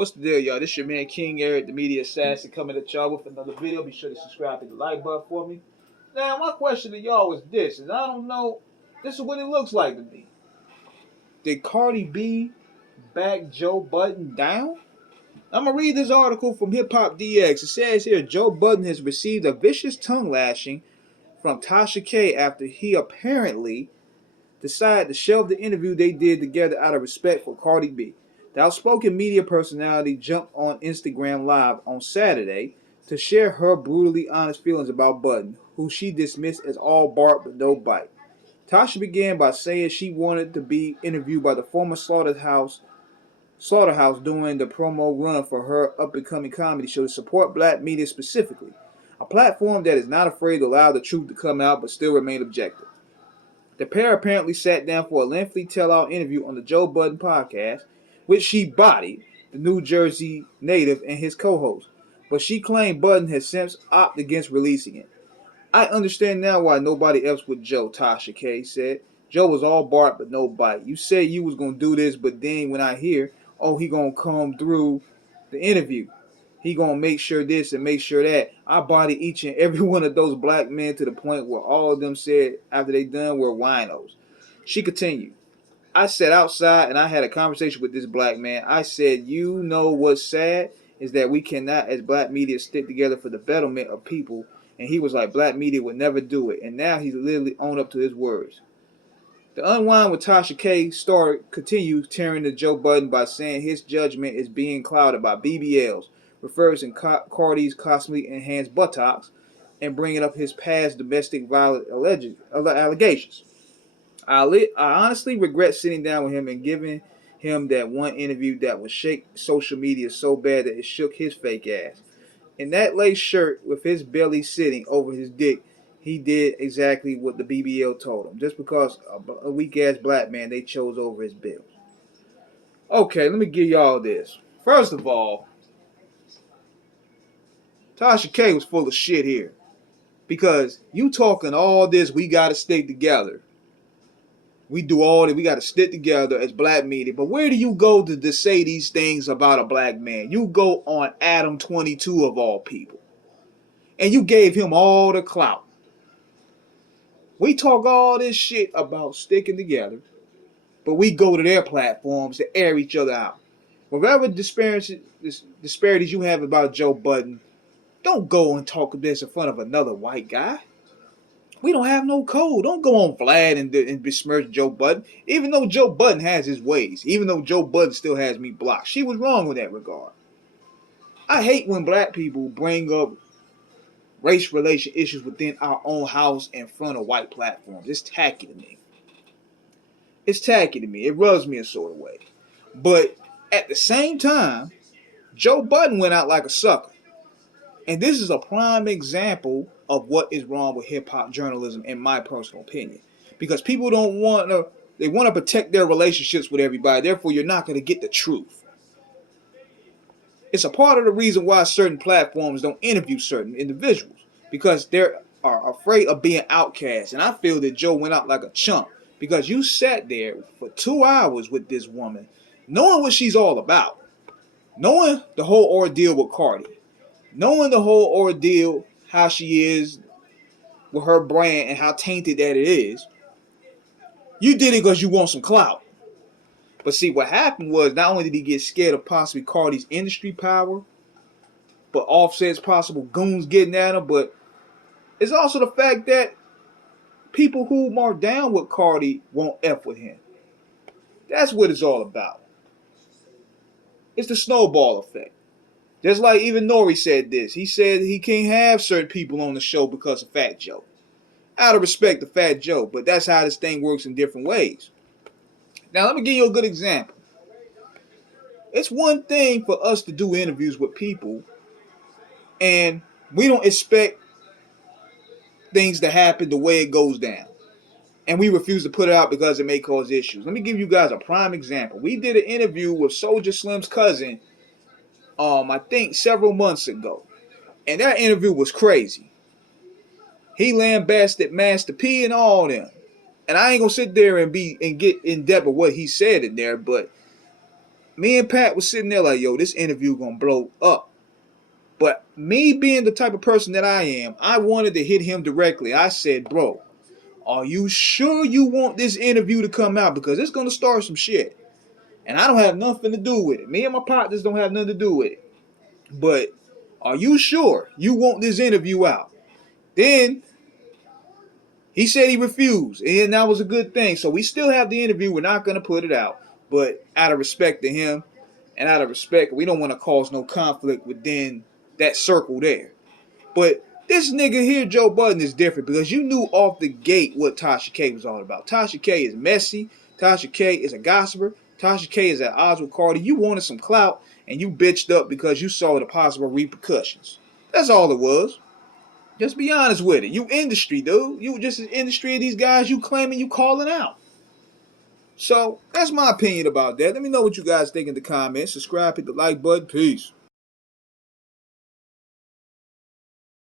What's the deal, y'all? This your man King Eric, the media assassin, coming at y'all with another video. Be sure to subscribe, hit the like button for me. Now, my question to y'all is this: is I don't know. This is what it looks like to me. Did Cardi B back Joe Budden down? I'm gonna read this article from Hip Hop DX. It says here Joe Budden has received a vicious tongue lashing from Tasha K after he apparently decided to shelve the interview they did together out of respect for Cardi B. The outspoken media personality jumped on Instagram Live on Saturday to share her brutally honest feelings about Budden, who she dismissed as all bark but no bite. Tasha began by saying she wanted to be interviewed by the former Slaughterhouse during the promo run for her up-and-coming comedy show to support black media specifically, a platform that is not afraid to allow the truth to come out but still remain objective. The pair apparently sat down for a lengthy tell-all interview on the Joe Budden podcast, which she bodied, the New Jersey native and his co-host, but she claimed Budden has since opted against releasing it. I understand now why nobody else with Joe, Tasha K said. Joe was all bark but no bite. You said you was going to do this, but then when I hear, oh, he going to come through the interview, he going to make sure this and make sure that. I body each and every one of those black men to the point where all of them said after they done were winos. She continued, I sat outside and I had a conversation with this black man. I said, you know what's sad is that we cannot as black media stick together for the betterment of people. And he was like, black media would never do it. And now he's literally owned up to his words. The unwind with Tasha K story continues, tearing to Joe Budden by saying his judgment is being clouded by BBLs, referring to Cardi's cosmically enhanced buttocks, and bringing up his past domestic violence allegations. I honestly regret sitting down with him and giving him that one interview that would shake social media so bad that it shook his fake ass. In that lace shirt with his belly sitting over his dick, he did exactly what the BBL told him. Just because a weak-ass black man they chose over his bills. Okay, let me give y'all this. First of all, Tasha K was full of shit here. Because you talking all this, we got to stick together. We do all that. We got to stick together as black media. But where do you go to say these things about a black man? You go on Adam 22 of all people. And you gave him all the clout. We talk all this shit about sticking together. But we go to their platforms to air each other out. Whatever disparities you have about Joe Budden, don't go and talk this in front of another white guy. We don't have no code. Don't go on Vlad and besmirch Joe Budden. Even though Joe Budden has his ways. Even though Joe Budden still has me blocked. She was wrong in that regard. I hate when black people bring up race relation issues within our own house in front of white platforms. It's tacky to me. It's tacky to me. It rubs me a sort of way. But at the same time, Joe Budden went out like a sucker. And this is a prime example of what is wrong with hip-hop journalism, in my personal opinion. Because people don't want to, they want to protect their relationships with everybody. Therefore, you're not going to get the truth. It's a part of the reason why certain platforms don't interview certain individuals. Because they are afraid of being outcast. And I feel that Joe went out like a chump. Because you sat there for 2 hours with this woman, knowing what she's all about. Knowing the whole ordeal with Cardi. Knowing the whole ordeal, how she is with her brand and how tainted that it is, you did it because you want some clout. But see, what happened was not only did he get scared of possibly Cardi's industry power, but Offset's possible goons getting at him, but it's also the fact that people who are down with Cardi won't F with him. That's what it's all about. It's the snowball effect. Just like even Nori said this. He said he can't have certain people on the show because of Fat Joe. Out of respect to Fat Joe. But that's how this thing works in different ways. Now let me give you a good example. It's one thing for us to do interviews with people and we don't expect things to happen the way it goes down. And we refuse to put it out because it may cause issues. Let me give you guys a prime example. We did an interview with Soulja Slim's cousin I think several months ago. And that interview was crazy. He lambasted Master P and all them. And I ain't gonna sit there and get in depth with what he said in there, but Me and Pat was sitting there like, yo, this interview gonna blow up. But me being the type of person that I am, I wanted to hit him directly. I said, bro, are you sure you want this interview to come out? Because it's gonna start some shit. And I don't have nothing to do with it. Me and my partners don't have nothing to do with it. But are you sure you want this interview out? Then he said he refused, and that was a good thing. So we still have the interview. We're not going to put it out. But out of respect to him, and out of respect, we don't want to cause no conflict within that circle there. But this nigga here, Joe Budden, is different because you knew off the gate what Tasha K was all about. Tasha K is messy. Tasha K is a gossiper. Tasha K is at odds with Cardi. You wanted some clout, and you bitched up because you saw the possible repercussions. That's all it was. Just be honest with it. You industry, dude. You just as industry of these guys you claiming you calling out. So that's my opinion about that. Let me know what you guys think in the comments. Subscribe, hit the like button. Peace.